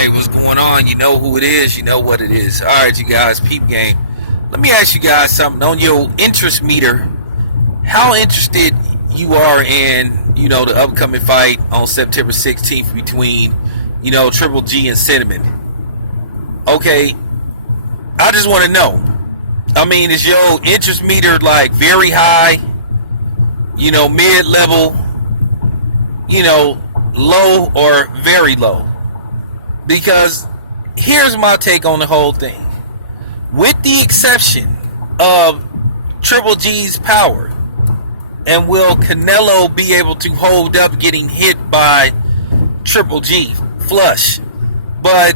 Hey, what's going on? You know who it is. You know what it is. All right, you guys, peep game. Let me ask you guys something on your interest meter. How interested you are in, the upcoming fight on September 16th between, Triple G and Cinnamon? Okay, I just want to know. I mean, is your interest meter like very high, mid-level, low, or very low? Because here's my take on the whole thing. With the exception of Triple G's power, and will Canelo be able to hold up getting hit by Triple G flush? But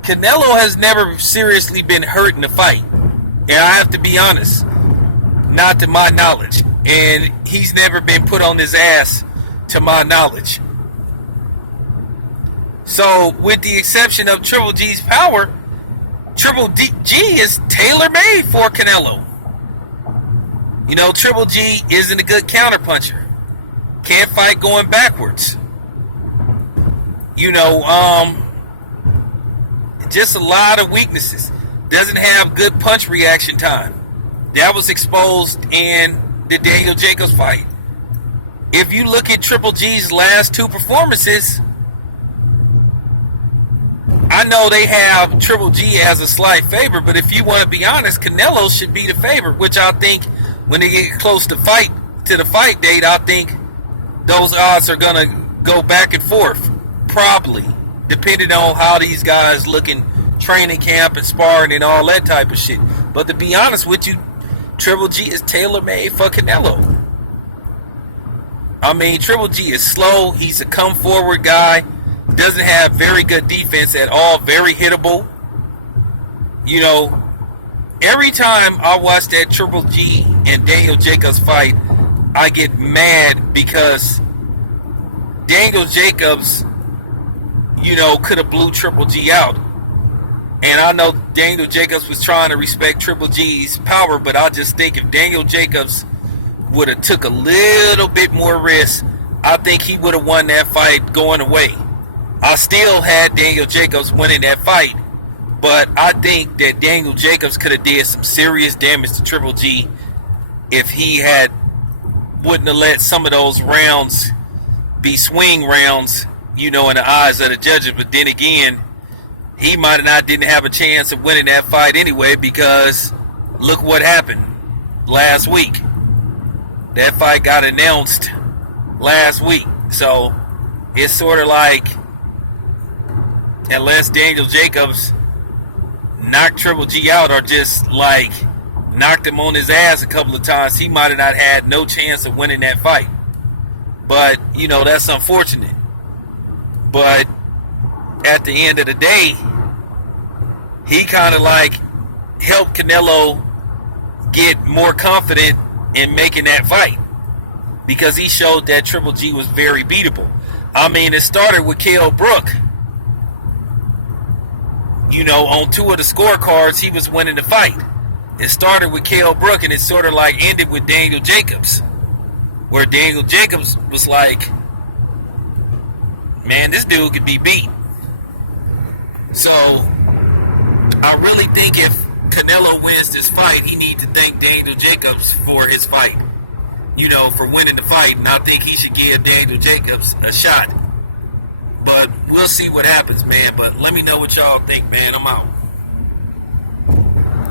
Canelo has never seriously been hurt in a fight. And I have to be honest, not to my knowledge. And he's never been put on his ass to my knowledge. So, with the exception of Triple G's power, Triple G is tailor-made for Canelo. Triple G isn't a good counterpuncher. Can't fight going backwards. Just a lot of weaknesses. Doesn't have good punch reaction time. That was exposed in the Daniel Jacobs fight. If you look at Triple G's last two performances, I know they have Triple G as a slight favorite, but if you want to be honest, Canelo should be the favorite, which I think when they get close to the fight date, I think those odds are going to go back and forth, probably, depending on how these guys look in training camp and sparring and all that type of shit. But to be honest with you, Triple G is tailor-made for Canelo. I mean, Triple G is slow. He's a come-forward guy. Doesn't have very good defense at all. Very hittable. Every time I watch that Triple G and Daniel Jacobs fight, I get mad because Daniel Jacobs, could have blew Triple G out. And I know Daniel Jacobs was trying to respect Triple G's power, but I just think if Daniel Jacobs would have took a little bit more risk, I think he would have won that fight going away. I still had Daniel Jacobs winning that fight, but I think that Daniel Jacobs could have did some serious damage to Triple G if he wouldn't have let some of those rounds be swing rounds, in the eyes of the judges. But then again, he might have didn't have a chance of winning that fight anyway, because look what happened last week. That fight got announced last week. So it's sort of like, unless Daniel Jacobs knocked Triple G out or just like knocked him on his ass a couple of times, he might have not had no chance of winning that fight. But, that's unfortunate. But at the end of the day, he kind of like helped Canelo get more confident in making that fight, because he showed that Triple G was very beatable. I mean, it started with Kell Brook. On two of the scorecards, he was winning the fight. It started with Kell Brook, and it sort of like ended with Daniel Jacobs, where Daniel Jacobs was like, man, this dude could be beat. So I really think if Canelo wins this fight, he needs to thank Daniel Jacobs for his fight, for winning the fight. And I think he should give Daniel Jacobs a shot. But we'll see what happens, man. But let me know what y'all think, man. I'm out.